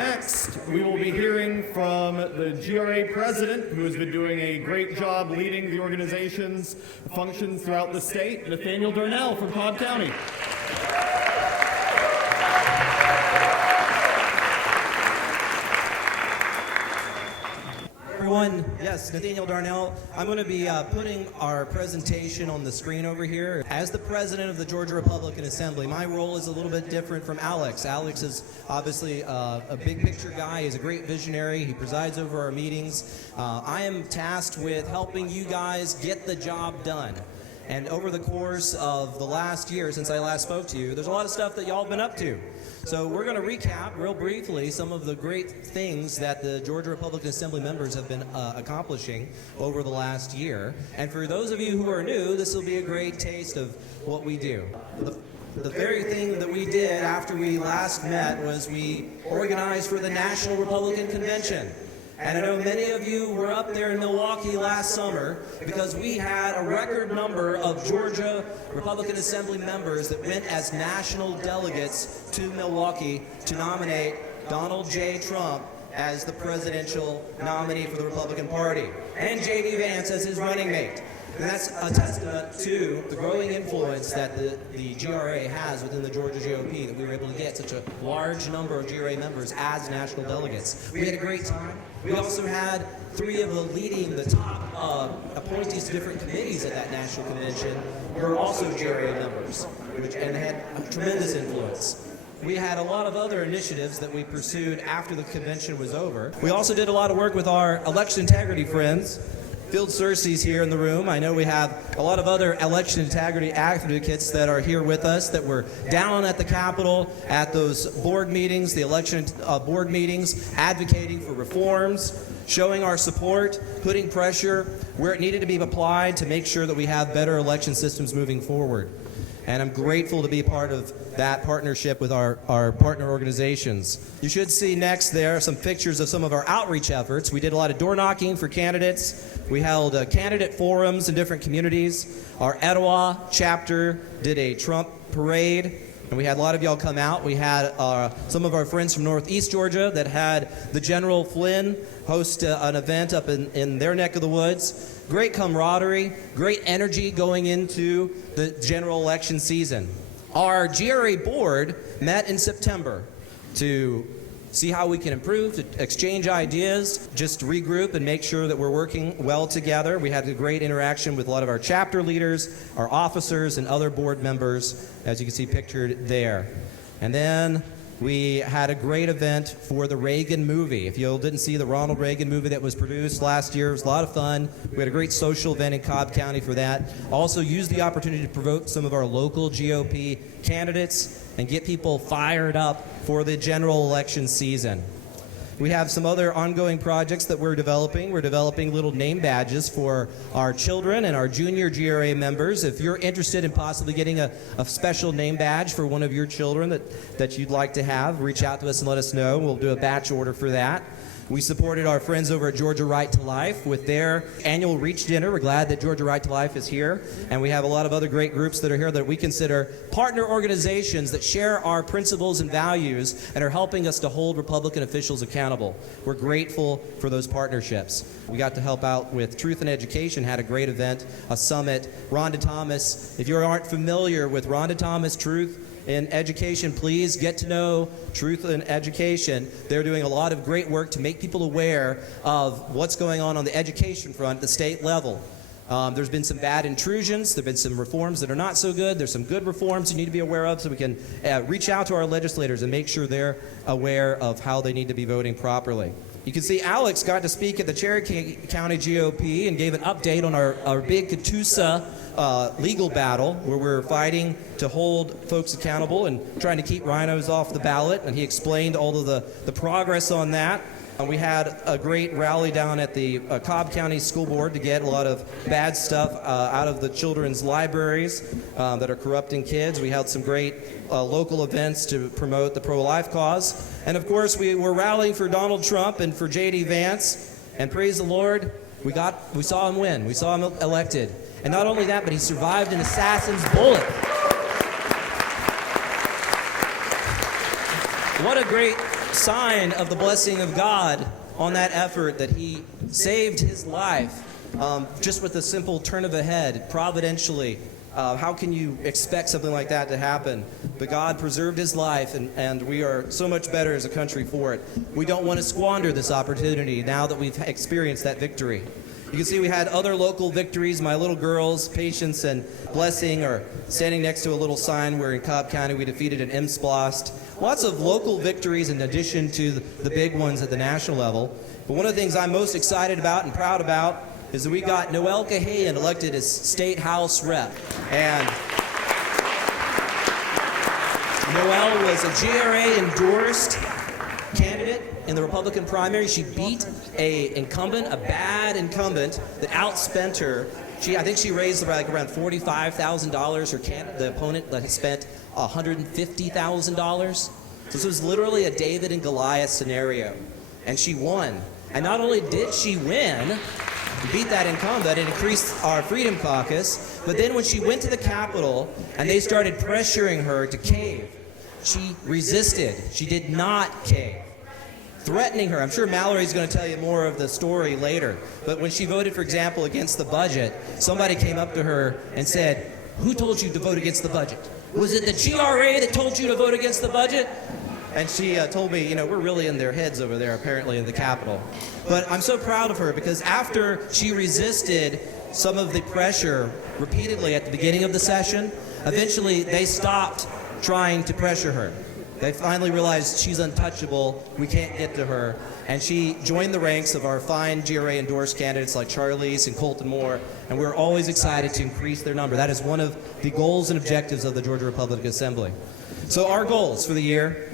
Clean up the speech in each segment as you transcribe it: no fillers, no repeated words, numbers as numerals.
Next, we will be hearing from the GRA president, who has been doing a great job leading the organization's functions throughout the state, Nathaniel Darnell from Cobb County. Everyone, yes, Nathaniel Darnell. I'm going to be putting our presentation on the screen over here. As the president of the Georgia Republican Assembly, my role is a little bit different from Alex. Alex is obviously a big picture guy. He's a great visionary. He presides over our meetings. I am tasked with helping you guys get the job done. And over the course of the last year, since I last spoke to you, there's a lot of stuff that y'all have been up to. So we're going to recap real briefly some of the great things that the Georgia Republican Assembly members have been accomplishing over the last year. And for those of you who are new, this will be a great taste of what we do. The very thing that we did after we last met was we organized for the National Republican Convention. And I know many of you were up there in Milwaukee last summer because we had a record number of Georgia Republican Assembly members that went as national delegates to Milwaukee to nominate Donald J. Trump as the presidential nominee for the Republican Party, and J.D. Vance as his running mate. And that's a testament to the growing influence that the GRA has within the Georgia GOP, that we were able to get such a large number of GRA members as national delegates. We had a great time. We also had three of the top appointees to different committees at that national convention who were also GRA members, and had a tremendous influence. We had a lot of other initiatives that we pursued after the convention was over. We also did a lot of work with our election integrity friends. Phil Cersei's here in the room. I know we have a lot of other election integrity advocates that are here with us, that were down at the Capitol at those board meetings, the election board meetings, advocating for reforms, showing our support, putting pressure where it needed to be applied to make sure that we have better election systems moving forward. And I'm grateful to be part of that partnership with our partner organizations. You should see next there some pictures of some of our outreach efforts. We did a lot of door knocking for candidates. We held candidate forums in different communities. Our Etowah chapter did a Trump parade, and we had a lot of y'all come out. We had some of our friends from Northeast Georgia that had the General Flynn host an event up in their neck of the woods. Great camaraderie, great energy going into the general election season. Our GRA board met in September to see how we can improve, to exchange ideas, just regroup and make sure that we're working well together. We had a great interaction with a lot of our chapter leaders, our officers, and other board members, as you can see pictured there. And then we had a great event for the Reagan movie. If you didn't see the Ronald Reagan movie that was produced last year, it was a lot of fun. We had a great social event in Cobb County for that. Also used the opportunity to promote some of our local GOP candidates and get people fired up for the general election season. We have some other ongoing projects that we're developing. We're developing little name badges for our children and our junior GRA members. If you're interested in possibly getting a special name badge for one of your children that you'd like to have, reach out to us and let us know. We'll do a batch order for that. We supported our friends over at Georgia Right to Life with their annual Reach Dinner. We're glad that Georgia Right to Life is here. And we have a lot of other great groups that are here that we consider partner organizations that share our principles and values and are helping us to hold Republican officials accountable. We're grateful for those partnerships. We got to help out with Truth in Education, had a great event, a summit. Rhonda Thomas, if you aren't familiar with Rhonda Thomas Truth in Education, please get to know Truth in Education. They're doing a lot of great work to make people aware of what's going on the education front at the state level. There's been some bad intrusions. There have been some reforms that are not so good. There's some good reforms you need to be aware of, so we can reach out to our legislators and make sure they're aware of how they need to be voting properly. You can see Alex got to speak at the Cherokee County GOP and gave an update on our big Catoosa legal battle, where we're fighting to hold folks accountable and trying to keep rhinos off the ballot, and he explained all of the progress on that. We had a great rally down at the Cobb County School Board to get a lot of bad stuff out of the children's libraries that are corrupting kids. We held some great local events to promote the pro-life cause. And of course, we were rallying for Donald Trump and for J.D. Vance. And praise the Lord, we saw him win. We saw him elected. And not only that, but he survived an assassin's bullet. sign of the blessing of God on that effort that he saved his life just with a simple turn of a head, providentially. How can you expect something like that to happen? But God preserved his life, and we are so much better as a country for it. We don't want to squander this opportunity now that we've experienced that victory. You can see we had other local victories. My little girls, Patience and Blessing, are standing next to a little sign where in Cobb County we defeated an MSPLOST. Lots of local victories in addition to the big ones at the national level. But one of the things I'm most excited about and proud about is that we got Noel Cahayan elected as State House Rep. And Noel was a GRA endorsed candidate in the Republican primary. She beat a bad incumbent that outspent her. I think she raised like around $45,000. The opponent had spent $150,000. So this was literally a David and Goliath scenario. And she won. And not only did she win, beat that incumbent and increased our Freedom Caucus, but then when she went to the Capitol and they started pressuring her to cave, she resisted. She did not cave. Threatening her. I'm sure Mallory's going to tell you more of the story later. But when she voted, for example, against the budget, somebody came up to her and said, "Who told you to vote against the budget? Was it the GRA that told you to vote against the budget?" And she told me, we're really in their heads over there, apparently, in the Capitol. But I'm so proud of her because after she resisted some of the pressure repeatedly at the beginning of the session, eventually they stopped trying to pressure her. They finally realized she's untouchable, we can't get to her, and she joined the ranks of our fine GRA endorsed candidates like Charlize and Colton Moore, and we're always excited to increase their number. That is one of the goals and objectives of the Georgia Republican Assembly. So our goals for the year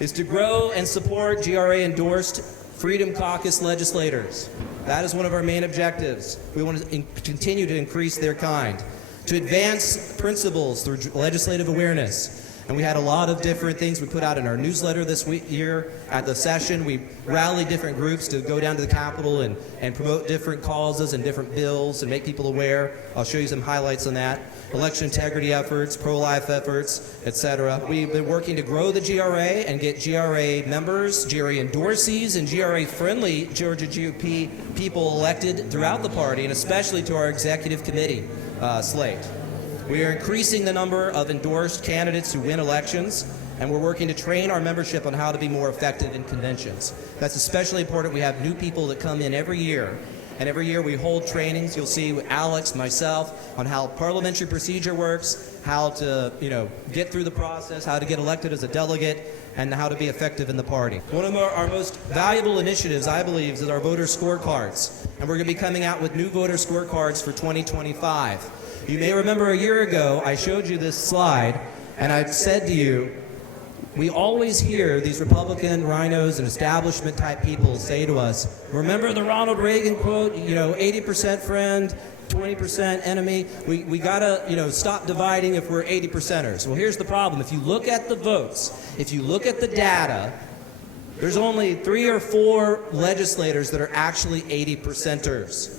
is to grow and support GRA endorsed Freedom Caucus legislators. That is one of our main objectives. We want to continue to increase their kind, to advance principles through legislative awareness. And we had a lot of different things we put out in our newsletter this year. At the session, we rallied different groups to go down to the Capitol and promote different causes and different bills and make people aware. I'll show you some highlights on that. Election integrity efforts, pro-life efforts, etc. We've been working to grow the GRA and get GRA members, GRA endorsees, and GRA-friendly Georgia GOP people elected throughout the party, and especially to our executive committee slate. We are increasing the number of endorsed candidates who win elections, and we're working to train our membership on how to be more effective in conventions. That's especially important. We have new people that come in every year, and every year we hold trainings. You'll see with Alex, myself, on how parliamentary procedure works, how to get through the process, how to get elected as a delegate, and how to be effective in the party. One of our most valuable initiatives, I believe, is our voter scorecards, and we're going to be coming out with new voter scorecards for 2025. You may remember a year ago, I showed you this slide, and I said to you, we always hear these Republican rhinos and establishment type people say to us, remember the Ronald Reagan quote, 80% friend, 20% enemy. We gotta, stop dividing if we're 80%ers. Well, here's the problem. If you look at the votes, if you look at the data, there's only 3 or 4 legislators that are actually 80%ers.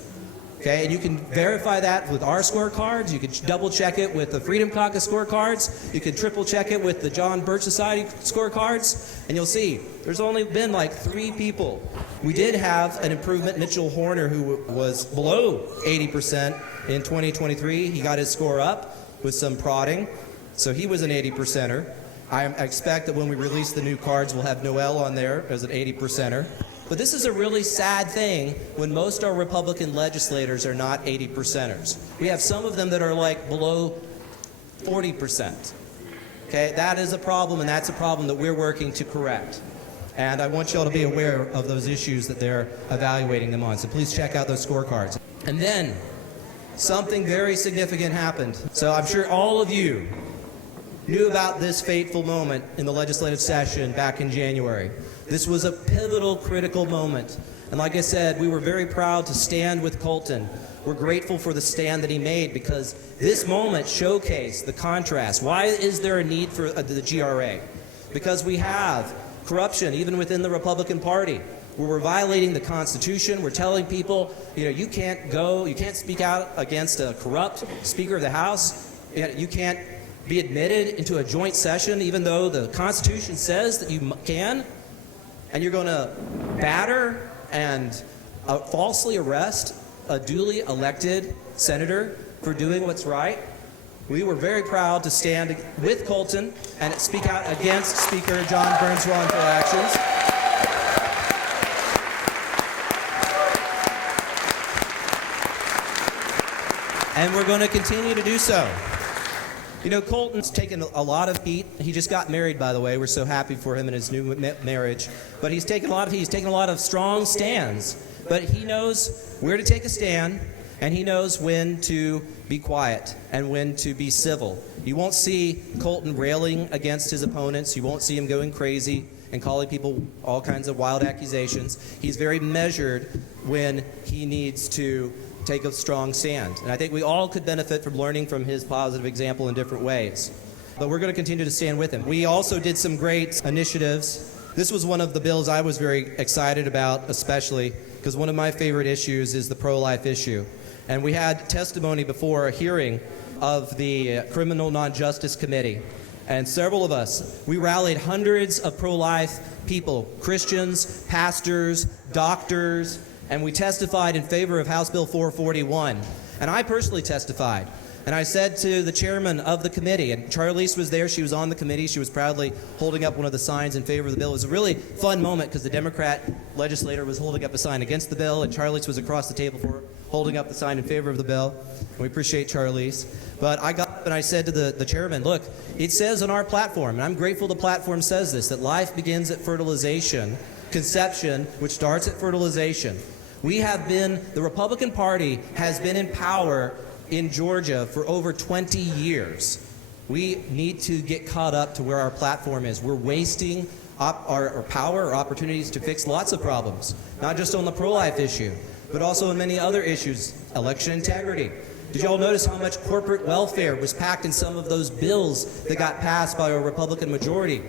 Okay, and you can verify that with our scorecards. You can double check it with the Freedom Caucus scorecards. You can triple check it with the John Birch Society scorecards. And you'll see there's only been like 3 people. We did have an improvement. Mitchell Horner, who was below 80% in 2023, he got his score up with some prodding. So he was an 80%er. I expect that when we release the new cards, we'll have Noel on there as an 80%er. But this is a really sad thing when most of our Republican legislators are not 80%ers. We have some of them that are like below 40%. Okay, that is a problem, and that's a problem that we're working to correct. And I want you all to be aware of those issues that they're evaluating them on. So please check out those scorecards. And then something very significant happened. So I'm sure all of you knew about this fateful moment in the legislative session back in January. This was a pivotal, critical moment. And like I said, we were very proud to stand with Colton. We're grateful for the stand that he made because this moment showcased the contrast. Why is there a need for the GRA? Because we have corruption even within the Republican Party, where we're violating the Constitution. We're telling people, you can't speak out against a corrupt Speaker of the House. You can't be admitted into a joint session even though the Constitution says that you can. and you're going to batter and falsely arrest a duly elected senator for doing what's right. We were very proud to stand with Colton and speak out against Speaker John Burns' wrongful actions. And we're going to continue to do so. You know, Colton's taken a lot of heat. He just got married, by the way. We're so happy for him and his new marriage. But he's taken a lot of heat. He's taken a lot of strong stands. But he knows where to take a stand, and he knows when to be quiet and when to be civil. You won't see Colton railing against his opponents. You won't see him going crazy and calling people all kinds of wild accusations. He's very measured when he needs to take a strong stand. And I think we all could benefit from learning from his positive example in different ways. But we're going to continue to stand with him. We also did some great initiatives. This was one of the bills I was very excited about, especially because one of my favorite issues is the pro-life issue. And we had testimony before a hearing of the Criminal Non-Justice Committee. And several of us, we rallied hundreds of pro-life people, Christians, pastors, doctors, and we testified in favor of House Bill 441. And I personally testified. And I said to the chairman of the committee, and Charlize was there, she was on the committee, she was proudly holding up one of the signs in favor of the bill. It was a really fun moment because the Democrat legislator was holding up a sign against the bill, and Charlize was across the table for her, holding up the sign in favor of the bill. And we appreciate Charlize. But I got up and I said to the chairman, look, it says on our platform, and I'm grateful the platform says this, that life begins at fertilization, conception, which starts at fertilization. The Republican Party has been in power in Georgia for over 20 years. We need to get caught up to where our platform is. We're wasting our power or opportunities to fix lots of problems, not just on the pro-life issue, but also in many other issues, election integrity. Did you all notice how much corporate welfare was packed in some of those bills that got passed by a Republican majority?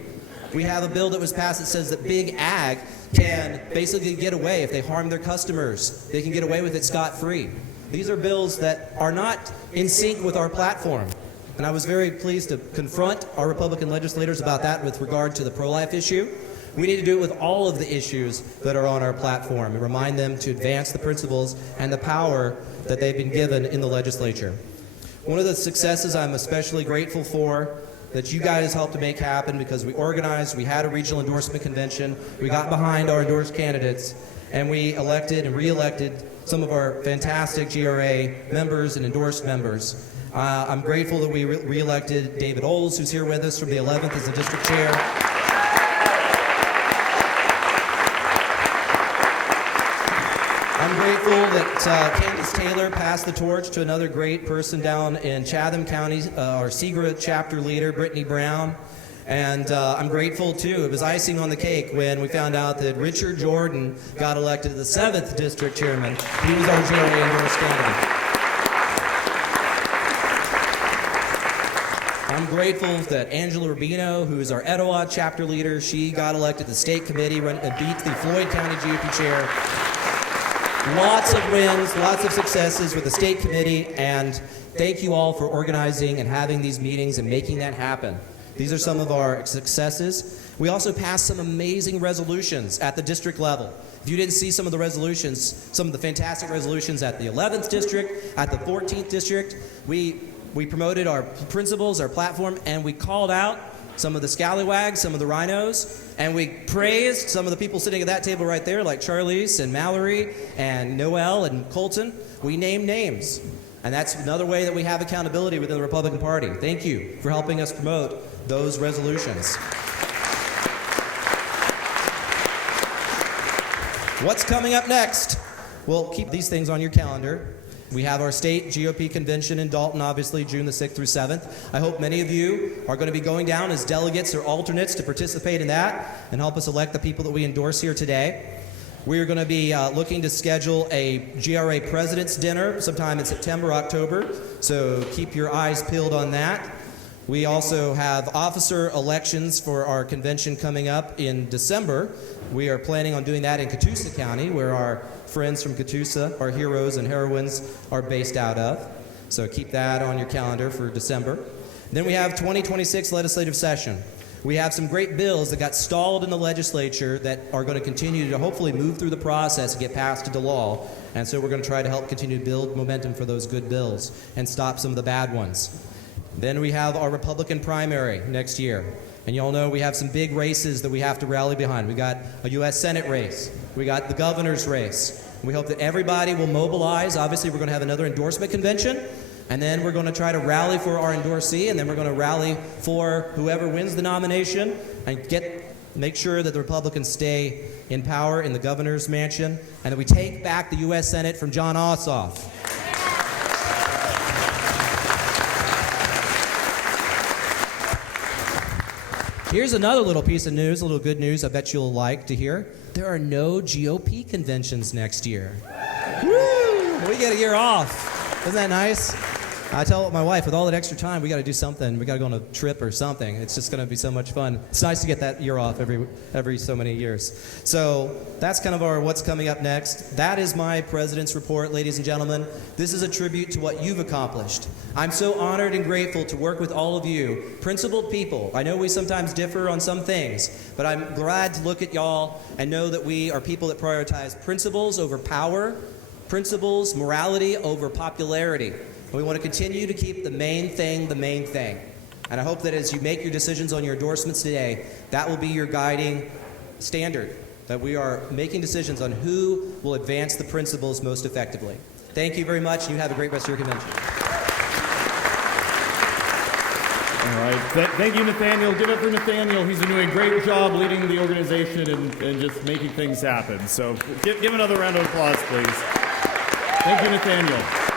We have a bill that was passed that says that big ag can basically get away if they harm their customers. They can get away with it scot-free. These are bills that are not in sync with our platform. And I was very pleased to confront our Republican legislators about that with regard to the pro-life issue. We need to do it with all of the issues that are on our platform and remind them to advance the principles and the power that they've been given in the legislature. One of the successes I'm especially grateful for that you guys helped to make happen, because we organized, we had a regional endorsement convention, we got behind our endorsed candidates, and we elected and re-elected some of our fantastic GRA members and endorsed members. I'm grateful that we re-elected David Oles, who's here with us from the 11th as the district chair. I'm grateful that Candace Taylor passed the torch to another great person down in Chatham County, our SEGRA chapter leader, Brittany Brown. And I'm grateful, too, it was icing on the cake when we found out that Richard Jordan got elected to the 7th district chairman. He was our GRA endorsed candidate. I'm grateful that Angela Rubino, who is our Etowah chapter leader, she got elected to the state committee and beat the Floyd County GOP chair. Lots of wins, lots of successes with the state committee, and thank you all for organizing and having these meetings and making that happen. These are some of our successes. We also passed some amazing resolutions at the district level. If you didn't see some of the resolutions, some of the fantastic resolutions at the 11th district, at the 14th district, we promoted our principles, our platform, and we called out some of the scallywags, some of the rhinos, and we praised some of the people sitting at that table right there, like Charlize and Mallory and Noel and Colton. We named names. And that's another way that we have accountability within the Republican Party. Thank you for helping us promote those resolutions. What's coming up next? Well, keep these things on your calendar. We have our state GOP convention in Dalton, obviously, June the 6th through 7th. I hope many of you are going to be going down as delegates or alternates to participate in that and help us elect the people that we endorse here today. We're going to be looking to schedule a GRA President's Dinner sometime in September, October, so keep your eyes peeled on that. We also have officer elections for our convention coming up in December. We are planning on doing that in Catoosa County, where our friends from Catoosa, our heroes and heroines, are based out of. So keep that on your calendar for December. Then we have 2026 legislative session. We have some great bills that got stalled in the legislature that are going to continue to hopefully move through the process and get passed into law. And so we're going to try to help continue to build momentum for those good bills and stop some of the bad ones. Then we have our Republican primary next year. And you all know we have some big races that we have to rally behind. We got a U.S. Senate race. We got the governor's race. We hope that everybody will mobilize. Obviously, we're going to have another endorsement convention. And then we're going to try to rally for our endorsee. And then we're going to rally for whoever wins the nomination and make sure that the Republicans stay in power in the governor's mansion. And that we take back the U.S. Senate from John Ossoff. Here's another little piece of news, a little good news I bet you'll like to hear. There are no GOP conventions next year. Woo! We get a year off. Isn't that nice? I tell my wife, with all that extra time, we got to do something. We got to go on a trip or something. It's just going to be so much fun. It's nice to get that year off every so many years. So that's kind of our what's coming up next. That is my president's report, ladies and gentlemen. This is a tribute to what you've accomplished. I'm so honored and grateful to work with all of you, principled people. I know we sometimes differ on some things, but I'm glad to look at y'all and know that we are people that prioritize principles over power, principles, morality over popularity. And we want to continue to keep the main thing the main thing. And I hope that as you make your decisions on your endorsements today, that will be your guiding standard, that we are making decisions on who will advance the principles most effectively. Thank you very much, and you have a great rest of your convention. All right. Thank you, Nathaniel. Give it for Nathaniel. He's been doing a great job leading the organization and just making things happen. So give another round of applause, please. Thank you, Nathaniel.